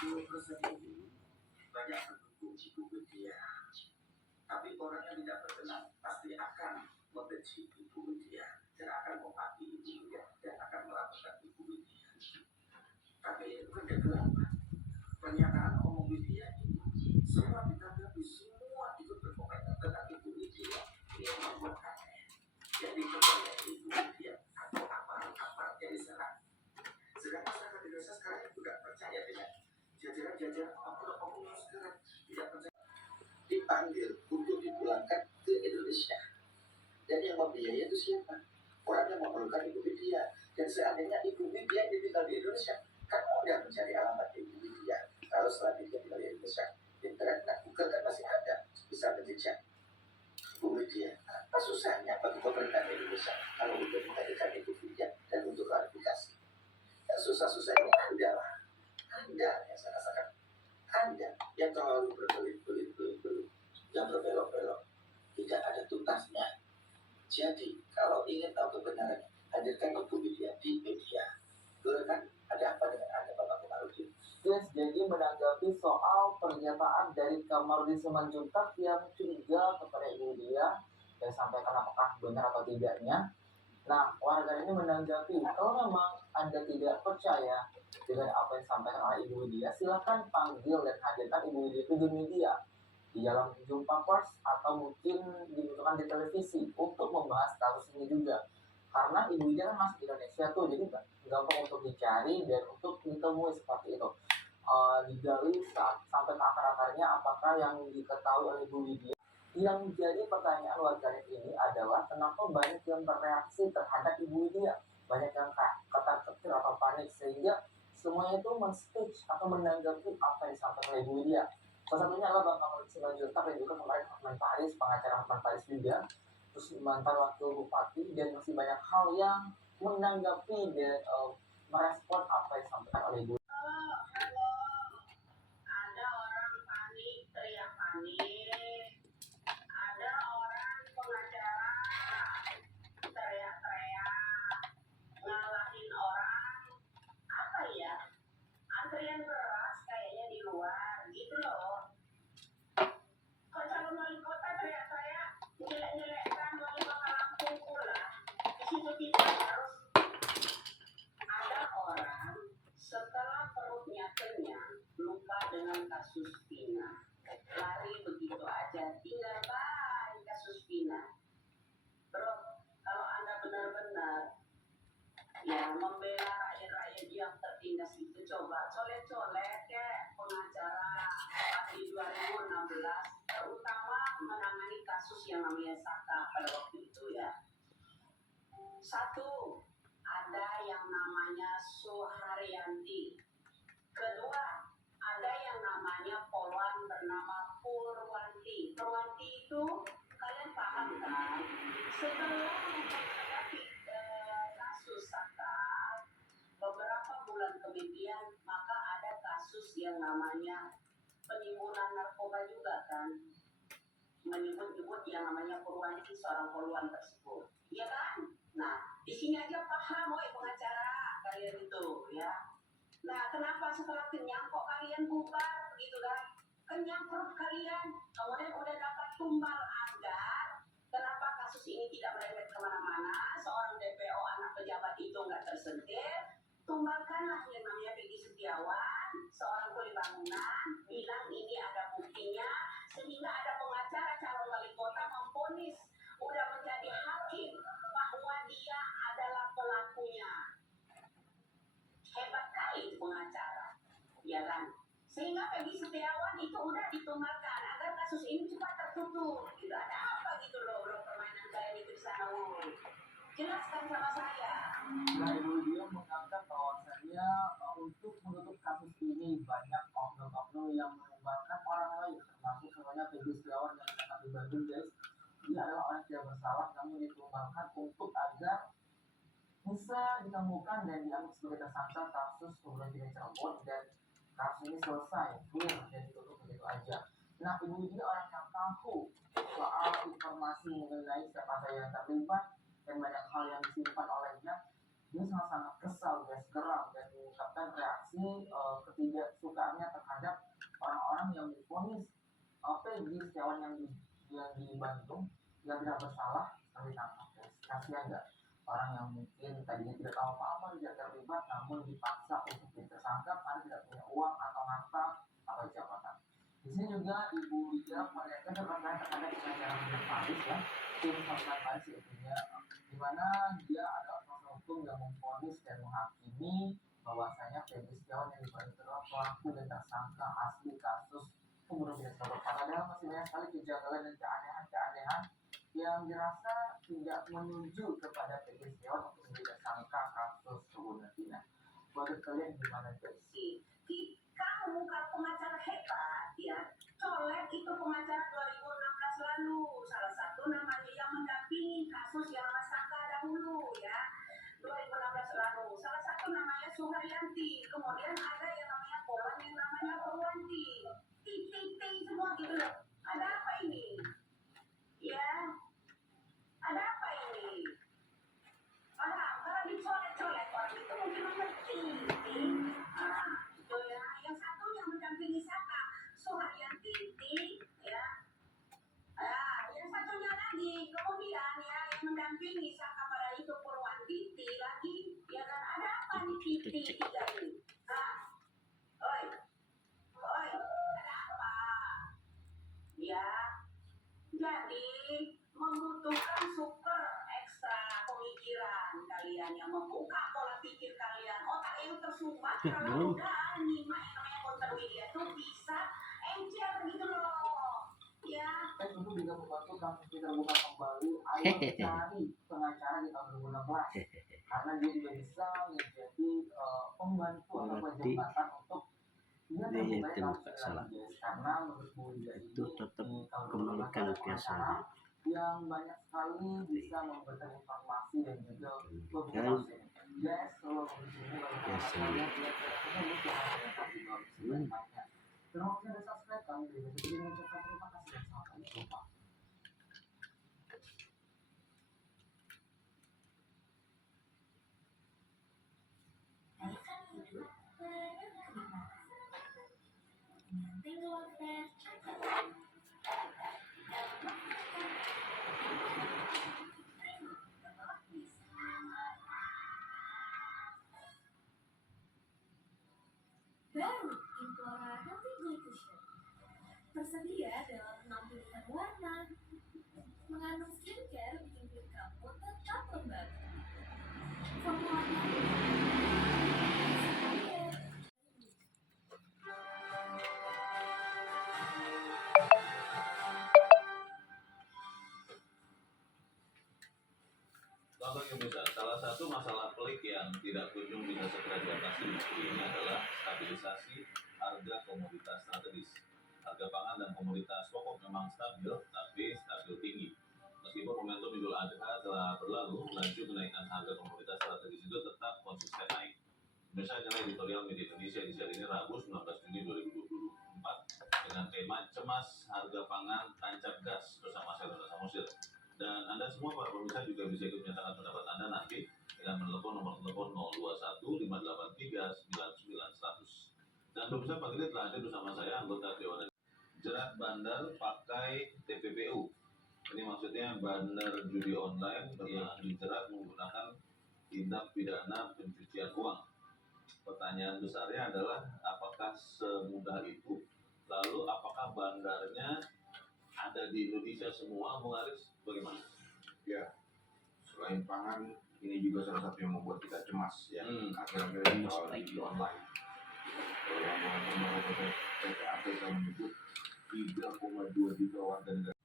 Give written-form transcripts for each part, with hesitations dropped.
20% ini banyak pendukung Ibu Widya, tapi orang yang tidak berkenan pasti akan membenci Ibu Widya dan akan memaki Ibu Widya dan akan melakukan Ibu Widya. Tapi kenapa pernyataan Om Widya ini semua ditanggapi, semua ikut berkomentar tentang Ibu Widya yang membuat aneh. Jadi kepada Ibu Widya atau aparat yang diserang. Sedangkan masyarakat Indonesia sekarang tidak percaya dengan jajaran-jajaran oknum sekarang, tidak percaya, dipanggil untuk dipulangkan ke Indonesia. Dan yang membiayai itu siapa? Orang yang memerlukan Ibu Widya. Dan seandainya Ibu Widya tinggal di Indonesia, kan mudah mencari alamat Ibu Widya. Kalau setelah dia tinggal di Indonesia, internet dan Google kan masih ada, bisa menjejak Ibu Widya. Apa susahnya bagi pemerintah Indonesia kalau untuk menghadirkan Ibu Widya dan untuk klarifikasi? Yang susah-susah ini adalah Anda yang saya rasakan, Anda yang terlalu berbelit-belit, yang berbelok-belok, tidak ada tuntasnya. Jadi kalau ingin tahu kebenarannya, hadirkan Ibu Widya di media. Dulu kan ada apa dengan Anda, Bapak Komarudin? Yes, jadi menanggapi soal pernyataan dari Kamarudin Simanjuntak yang curiga kepada Ibu Widya dan sampaikan apakah benar atau tidaknya. Nah, warga ini menanggapi, kalau memang Anda tidak percaya dengan apa yang disampaikan oleh Ibu Widya, silakan panggil dan hadirkan Ibu Widya itu di media, di dalam jumpa pers atau mungkin dibutuhkan di televisi untuk membahas kasus ini juga. Karena Ibu Widya kan masuk Indonesia tuh, jadi gampang untuk dicari dan untuk ditemui seperti itu. Digali sampai ke akar-akarnya apakah yang diketahui oleh Ibu Widya. Yang jadi pertanyaan warganet ini adalah kenapa banyak yang bereaksi terhadap Ibu Widya, banyak yang ketar-ketir atau panik sehingga semuanya itu men-speech atau menanggapi apa yang disampaikan oleh Ibu Widya. Salah satunya adalah Bang Kamarudin Simanjuntak dan juga kemarin Hotman Paris, pengacara Hotman Paris juga, terus mantan wakil bupati, dan masih banyak hal yang menanggapi dan merespon apa yang disampaikan oleh Ibu. Ada orang panik, teriak panik. Ada orang pengacara teriak-teriak, ngalahin orang. Apa ya? Antrian beras kayaknya di luar, gitu loh. Kok calon wali kota teriak-teriak, nyelek-nyelekkan wali kota Lampung pula. Di situ kita harus ada orang setelah perutnya kenyang, lupa dengan kasus Vina, lari begitu aja, tinggal bye kasus Vina. Bro, kalau Anda benar-benar ya membela rakyat-rakyat yang tertindas itu, coba colek-colek ya pengacara di 2016, terutama menangani kasus yang namanya Saka pada waktu itu ya. Satu, ada yang namanya Suharyanti. Kedua, ada yang namanya polwan bernama Purwanti. Purwanti itu kalian paham kan? Setelah menghadapi kasus Saka beberapa bulan kemudian, maka ada kasus yang namanya penimbunan narkoba juga kan, menyebut-nyebut yang namanya Purwanti, seorang polwan tersebut, ya kan? Nah, di sini aja paham, pengacara kalian itu, ya. Nah, kenapa setelah kenyang kok kalian bubar, begitu kan? Kenyang perut kalian, kemudian udah dapat tumbal anggar. Kenapa kasus ini tidak merembet kemana-mana? Seorang DPO anak pejabat itu nggak tersentil. Tumbalkanlah yang namanya Peggy Setiawan, seorang kuli bangunan, bilang ini ada buktinya, sehingga ada pengacara calon wali kota memvonis, udah menjadi hakim, bahwa dia adalah pelakunya. Hebat kali pengacara, ya kan? Sehingga Peggy Setiawan itu udah ditumbalkan agar kasus ini cepat tertutup. Gitu, ada apa gitu loh permainan kalian itu di sana, jelaskan sama saya. Nah, Ibu Widya mengangkat bahwasannya untuk menutup kasus ini banyak oknum-oknum yang melibatkan orang lain, termasuk semuanya Peggy Setiawan yang ditangkap di Bandung, guys. Dia adalah orang yang tidak bersalah, namun ditumbalkan untuk agar bisa ditemukan dan dianggap sebagai tersangka kasus pembunuhan Cirebon dan kasus ini selesai, clear dan ditutup begitu aja. Nah, Ibu Widya orang yang tahu soal informasi mengenai siapa saja yang terlibat dan banyak hal yang disimpan olehnya. Dia sangat-sangat kesal, guys, geram dan mengungkapkan reaksi ketidaksukaannya yang di Bandung yang tidak bersalah ditangkap, guys. Kasihan nggak orang yang mungkin tadinya tidak tahu apa-apa, tidak terlibat, namun dipaksa untuk jadi tersangka karena tidak punya uang atau harta atau jabatan. Di sini juga Ibu Lia melihatkan terkait terhadap pengacara Hotman Paris ya, tim Hotman Paris yaitu di mana dia adalah kuasa hukum yang memvonis dan menghakimi bahwasanya Peggy Setiawan yang difonis adalah pelaku dan tersangka asli kasus pembunuhan Vina Setiawan. Padahal masih banyak sekali kejanggalan dan keanehan yang dirasa tidak menuju kepada Peggy Setiawan untuk menjadi tersangka kasus pembunuhan Vina. Menurut kalian gimana, guys? Kamu kalau pengacara hebat ya, colek itu pengacara 2016 lalu, salah satu namanya yang mendampingi kasus yang Masaka dahulu ya, 2016 lalu, salah satu namanya Suharyanti, kemudian ada yang namanya Polan, yang namanya Purwanti, titik semua gitu loh. Ada apa ini? Ya, ada apa ini? Paham? Kalau dicolek-colek orang itu mungkin mengerti. Itu ya. Yang satu yang mendampingi Saka, Suharyanti, ya. Yang satunya lagi, kemudian ya yang mendampingi Saka pada itu Purwanti lagi, ya kan ada apa nih tiga ini? Oi, ada apa? Ya, jadi membutuhkan super ekstra pemikiran kalian yang membuka pola pikir kalian. Otak yang tersumbat kalau udah nyimak yang namanya konser media itu bisa encer gitu loh. Ya. Untuk juga membantu kasus kita buka kembali, ayo cari pengacara di tahun 2016 karena dia juga bisa menjadi pembantu atau jembatan untuk dia terbuka salah. Karena menurut Bu Lia itu ini tetap tahun kembalikan ke biasanya. yang banyak sekali bisa memberikan informasi dan juga beberapa yes, kalau di sini biasanya. Terima kasih sudah subscribe kami. Jadi mengucapkan terima kasih dan sampai jumpa. Baru Implora Healthy Glycation tersedia dalam 6 pilihan warna, mengandung skincare bikin kulit kamu tetap lembab. Formulanya Bapak Ibu, salah satu masalah pelik yang tidak kunjung bisa segera diatasi di negeri ini adalah stabilisasi harga komoditas strategis. Harga pangan dan komoditas pokok memang stabil, tapi stabil tinggi. Meskipun momentum Idul Adha telah berlalu, laju kenaikan harga komoditas strategis itu tetap konsisten naik. Misalnya adalah editorial Media Indonesia di hari ini Rabu 19 Juni 2024 dengan tema Cemas Harga Pangan Tancap Gas bersama saya Donald Samosir. Dan Anda semua para pemirsa juga bisa ikut menyatakan pendapat Anda nanti dengan menelpon nomor telepon 021 583 99 100. Dan pemirsa pagi ini telah hadir bersama saya anggota Dewan Jerat Bandar pakai TPPU. Ini maksudnya bandar judi online yang dijerat menggunakan tindak pidana pencucian uang. Pertanyaan besarnya adalah apakah semudah itu? Lalu apakah bandarnya ada di Indonesia semua, Bung Aris? Bagaimana? Ya, selain pangan, ini juga salah satu yang membuat kita cemas ya. Akhir-akhir ini soal judi online. Rombongan lembaga PPATK menyebut 3,2 juta warga negara.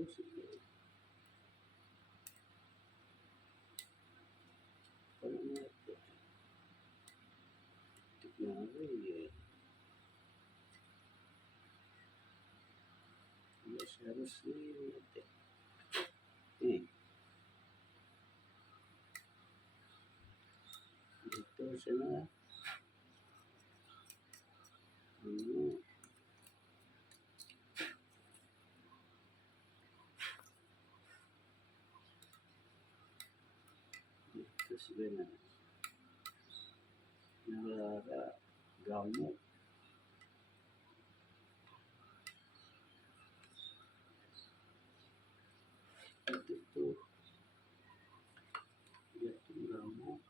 Seharusnya nih itu sana itu sebenarnya negara gamuk itu tuh dia tuh gamuk.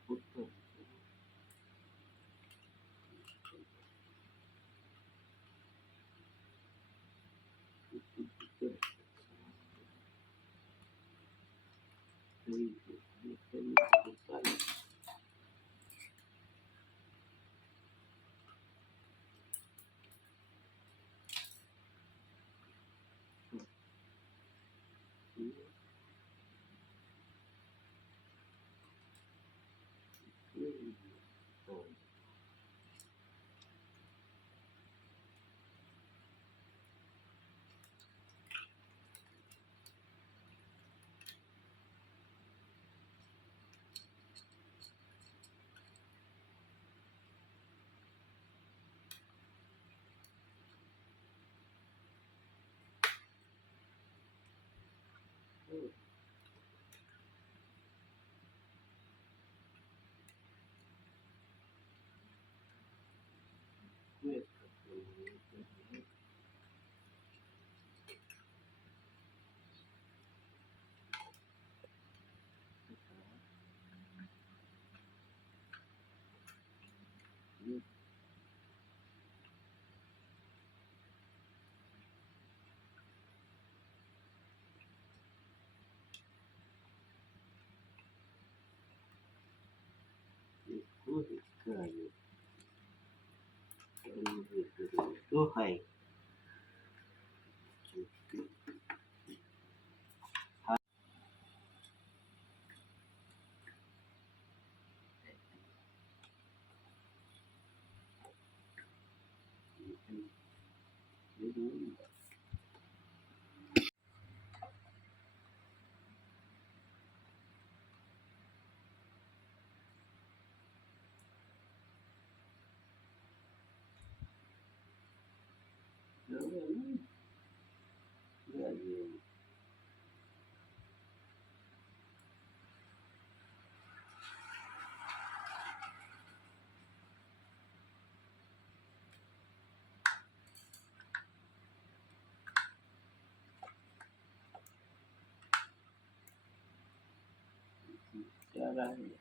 Foto kayu itu hai arahnya.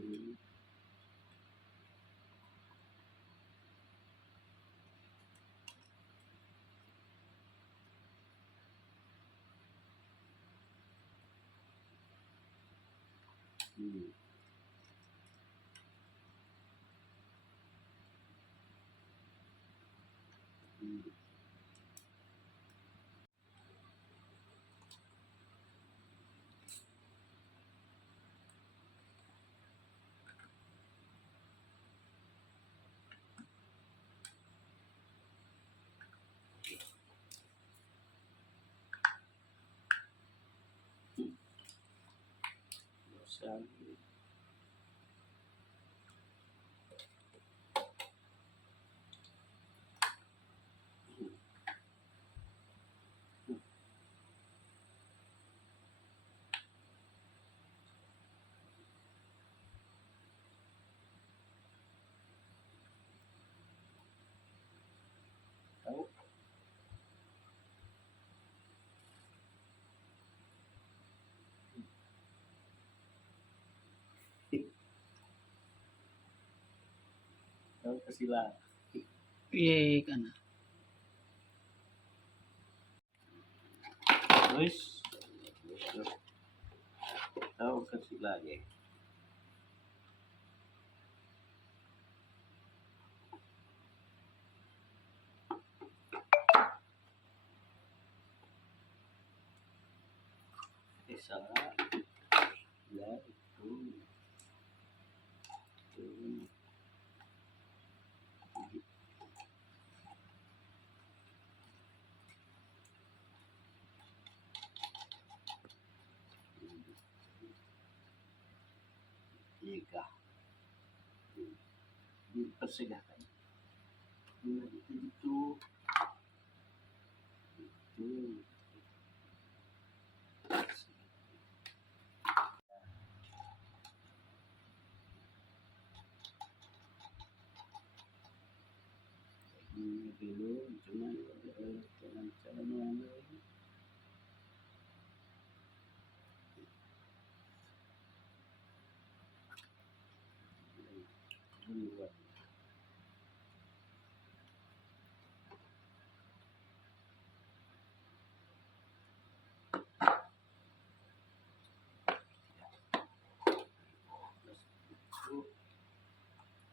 Hmm. Hmm. Hmm. Bosan. Tahu? Tahu kesilang. Iya kan. Terus tahu kesilang ya. Salah. Ya itu. Itu. Tiga. Dipersegakan. Itu. Ini dulu cuman dengan cara mengambil duluan.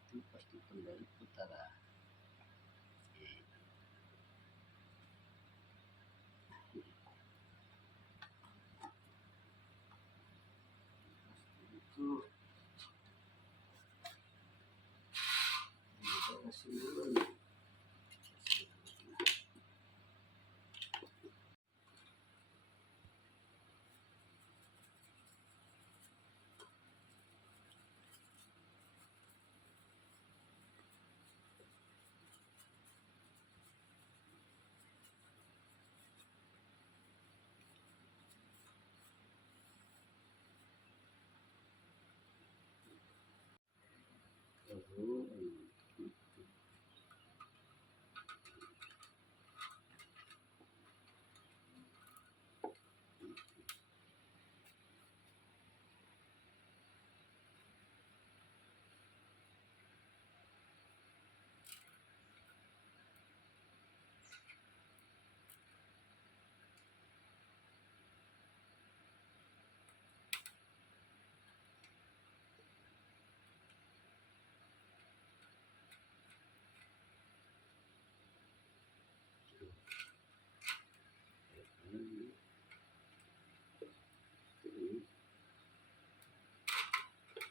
Itu pasti kembali utara. Itu kasih dulu.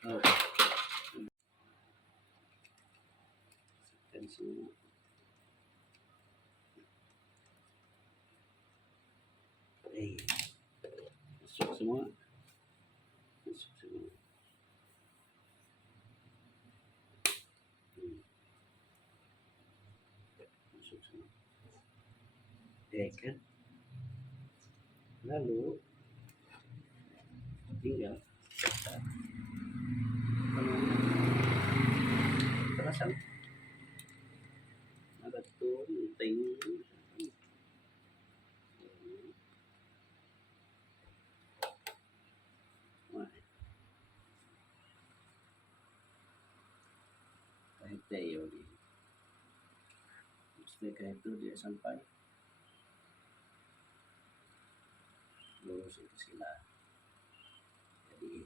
Oh, tensi. Masuk semua. Masuk semua. Masuk semua. Ya kan? Lalu tinggal terasa ada tuh penting. Wah, kahit tayo di mesti kahit itu dia sampai lulus itu sila. Jadi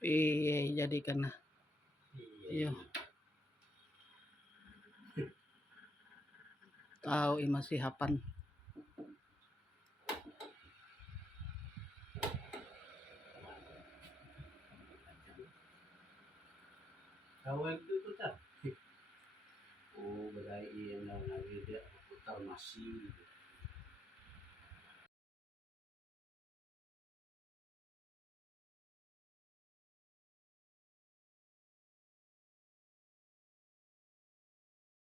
Iya, jadi karena iya. Tahu masih hapan. kawan itu tak. Oh, berai yang lagi dia putar masih.